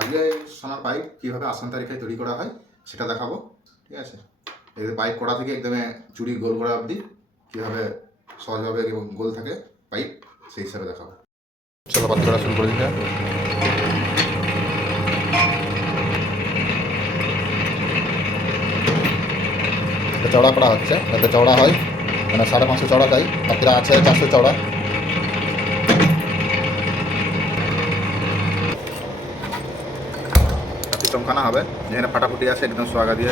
আজকে সোনার পাইপ কীভাবে আসান তারিখায় তৈরি করা হয় সেটা দেখাবো। ঠিক আছে, এই পাইপ করা থেকে একদম চুড়ি গোল করা অবধি কীভাবে সহজভাবে এবং গোল থাকে পাইপ, সেই হিসাবে দেখাবো। চলো পাতি করা শুরু করে দিতে। চওড়া করা হচ্ছে, যাতে চওড়া হয়, মানে 550 চওড়া চাই, বাকিরা আছে 400 চওড়া। চমকানো হবে, যেখানে ফাটাফুটি আছে একদম সোয়াগা দিয়ে।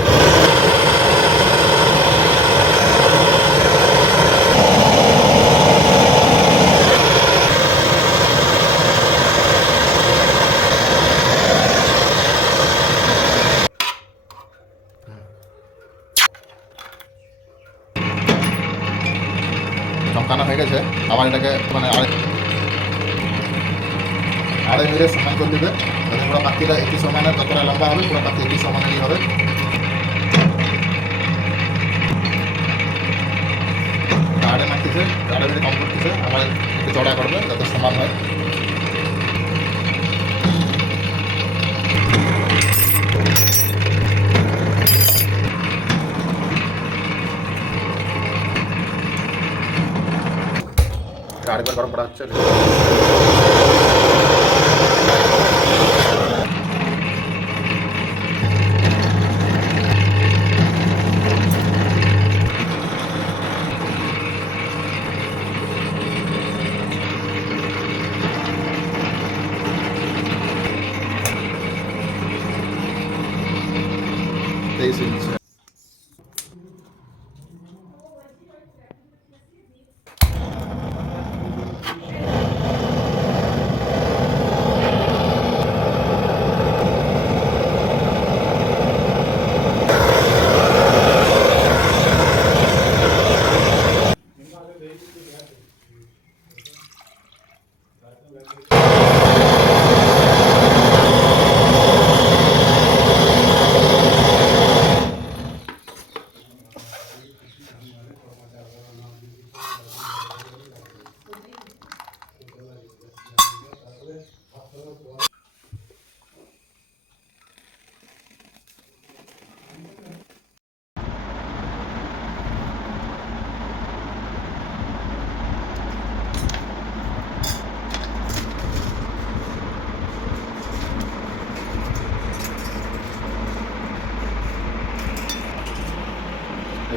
চমকানো হয়ে গেছে, আবার এটাকে মানে আড়াই মিনিট সমান করে দেবে, যাতে পুরো পাতিটা একই সমানের, যতটা লম্বা হবে পুরো পাতি একই সমানেরই হবে। আড়ে মাখতেছে, আড়াই মিনিট কম করতেছে, আবার একটু চড়া করবে যাতে সমান হয়। আরেকবার গরম করা হচ্ছে।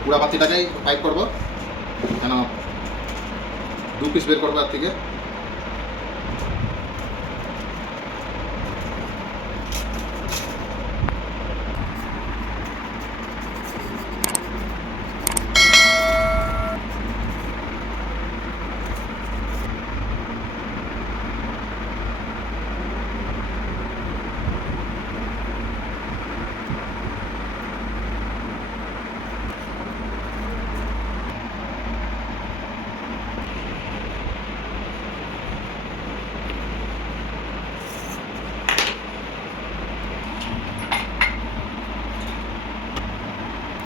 পুরা পাতিটাকেই পাইপ করবো, কেন 2 পিস বের করবো তার থেকে।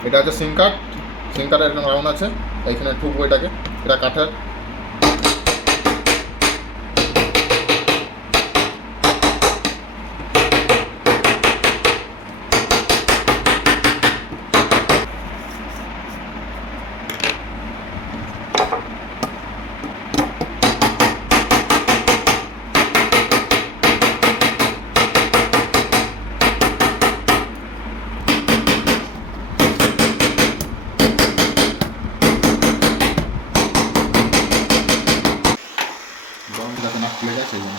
এটা হচ্ছে সিম কাঠ, সিম কাঠের একদম রাউন্ড আছে, এইখানে ঠুকবো এটাকে, এটা কাঠের। যাতে না খুলে যায় সেই জন্য।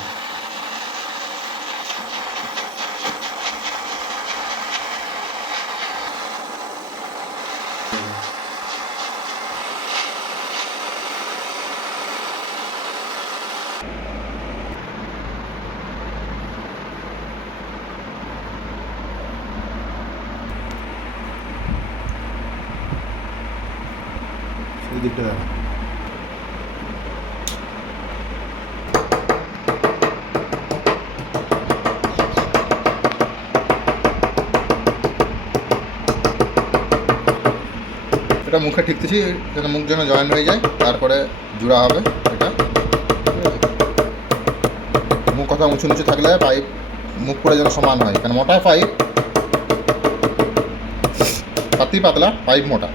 এই দিকটা দেখো, এটা মুখে ঠিকতেছি যাতে মুখ যেন জয়েন হয়ে যায়, তারপরে জোড়া হবে এটা। মুখ কথা উঁচু নিচু থাকলে পাইপ মুখ করে যেন সমান হয়, কারণ মোটা পাইপ পাতি পাতলা, পাইপ মোটা।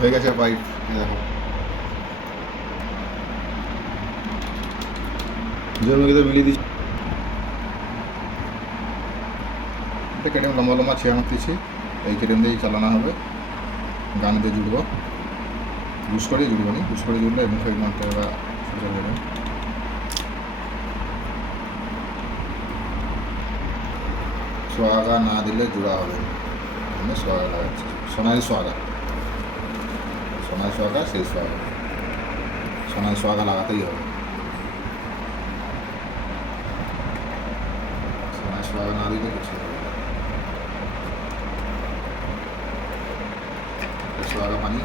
হয়ে গেছে পাইপ, দেখো জমিকে তো বিলিয়ে দিচ্ছি। এটা কেটে লম্বা লম্বা ছিঁড়ে দিচ্ছি, এই কেটে দিয়েই চালানো হবে। গান দিয়ে জুড়বো, বুস করে জুড়বো নি, বুস করে জুড়লে মুখে মারতে ওরা চলে যাবে। সোয়াগা না দিলে জোড়া হবে, আমি সোয়াগা লাগাচ্ছি, সোনালি সোয়াগা, সোনালি সোয়াগা, সেই সোয়াগা, সোনালি সোয়াগা লাগাতেই হবে। সোনালি সোয়াগা না দিলে কিছু হবে না। সোয়াগা পানি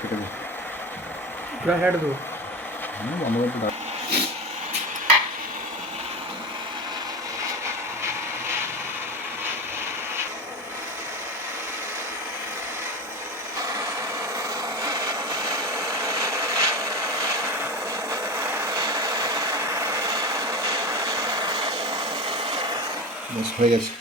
কেটে দিই, पूरा हेड दो। বন্ধ করতে দাও। বেশ হয়ে গেছে।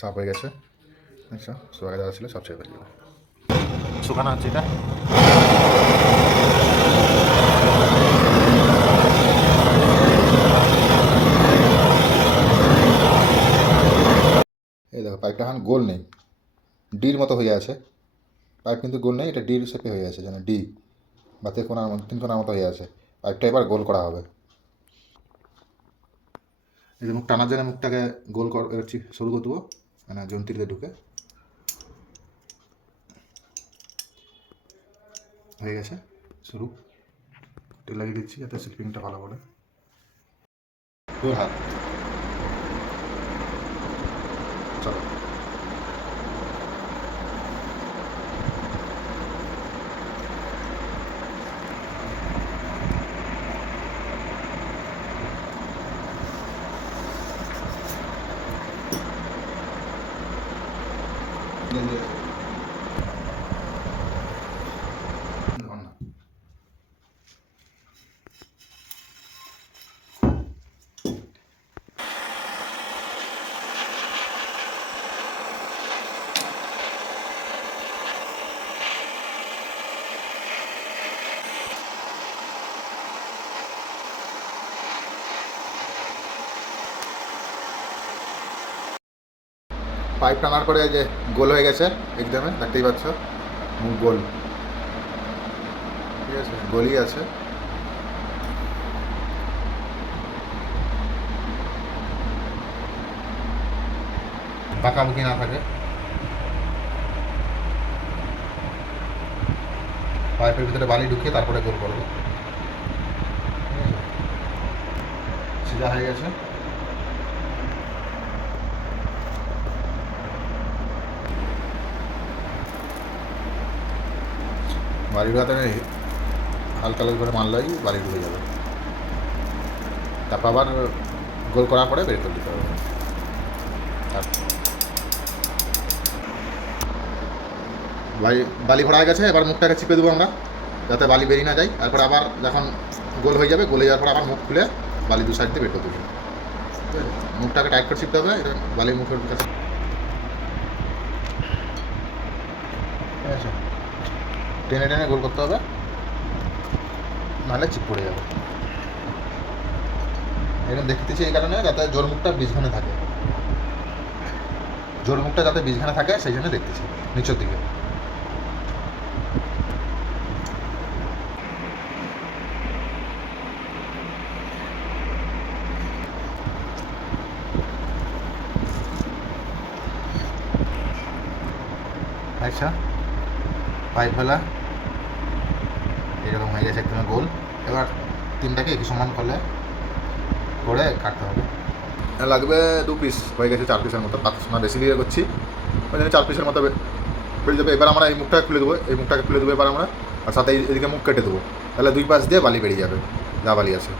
সাফ হয়ে গেছে। আচ্ছা, সোয়াগা যারা ছিল সব ছেড়ে ফেলে দেবো, শুকানো হচ্ছে এটা। এই দেখো পাইপটা এখন গোল নেই, ডির মতো হয়ে আছে। পাইপ কিন্তু গোল নেই, এটা ডির শেপে হয়ে আছে, যেন ডি বা তিন কোণার মতো হয়ে আছে। পাইপটা এবার গোল করা হবে। এই যে মুখ টানার জন্য মুখটাকে গোল করছি, শুরু করে দেবো, মানে যন্ত্রীতে ঢুকে। হয়ে গেছে শুরু, তেল লাগিয়ে দিচ্ছি যাতে স্লিপিংটা ভালো করে। হাত চলো, পাইপ টানার পরে যে গোল হয়ে গেছে একদমে, দেখতেই পাচ্ছ মুখ গোল, ঠিক আছে, গোলই আছে। পাকামুখি না থাকে, পাইপের ভিতরে বালি ঢুকিয়ে তারপরে গোল করবো। সিধা হয়ে গেছে। বালির হাতে হালকা হালকা করে মারলেই বালি ঢুকে যাবে, তারপর আবার গোল করার পরে বের করে দিতে হবে। বালি ভরা হয়ে গেছে, এবার মুখটাকে চিপে দেবো আমরা যাতে বালি বেরিয়ে না যায়। তারপর আবার যখন গোল হয়ে যাবে, গোলে যাওয়ার পর আবার মুখ খুলে বালি দু সাইড দিয়ে বের করে দেবো। মুখটাকে টাইট করে চিপতে হবে, এটা বালির মুখের কাছে। ঠিক আছে, টেনে টেনে গোল করতে হবে, নাহলে চিপ পড়ে যাবে। এরকম দেখতেছি এই কারণে যাতে জোর মুখটা বীজখানে থাকে, জোর মুখটা যাতে বীজখানে থাকে সেই জন্য দেখতেছি নিচের দিকে। আচ্ছা, পাইপ ফেলা এরকম হয়ে গেছে একদম গোল। এবার তিনটাকে একই সমান করলে করে কাটতে হবে। লাগবে 2 পিস, হয়ে গেছে 4 পিসের মতো। পাতলা বেশি দিয়ে করছি, ওই জন্য 4 পিসের মতো বেরিয়ে যাবে। এবার আমরা এই মুখটাকে খুলে দেবো, এই মুখটাকে খুলে দেবো এবার আমরা, আর সাথে এদিকে মুখ কেটে দেবো, তাহলে 2 পাশ দিয়ে বালি বেরিয়ে যাবে, যা বালি আছে।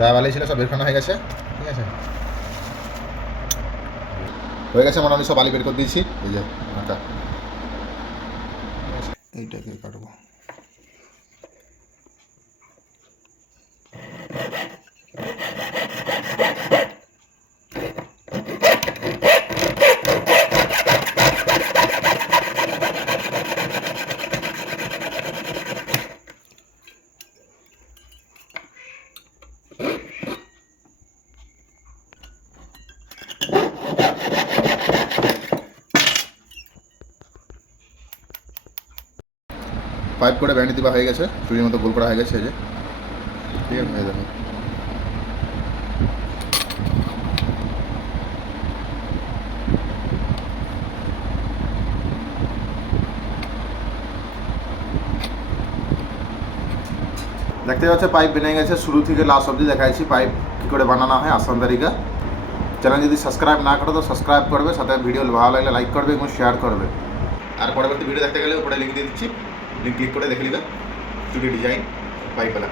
যা বালি ছিল সব বের করানো হয়ে গেছে। ঠিক আছে, হয়ে গেছে মোটামুটি সব বালি বের করে দিয়েছি। এই যে আঁকা এইটাকে কাটবো। পাইপ করে ব্যান্ড দেওয়া হয়ে গেছে, চুরির মতো গোল করা হয়ে গেছে। এই যে ঠিক আছে, দেখো দেখতে পাচ্ছে পাইপ বেনে গেছে। শুরু থেকে লাস্ট অবধি দেখাচ্ছি পাইপ কী করে বানানো হয় আসান তারিকা। চ্যানেল যদি সাবস্ক্রাইব না করো তো সাবস্ক্রাইব করবে, সাথে ভিডিও ভালো লাগলে লাইক করবে এবং শেয়ার করবে। আর পরবর্তী ভিডিও দেখতে গেলে উপরে লিঙ্ক দিয়ে দিচ্ছি, লিঙ্ক ক্লিক করে দেখে নেবে চুড়ি ডিজাইন পাইপ বেলা।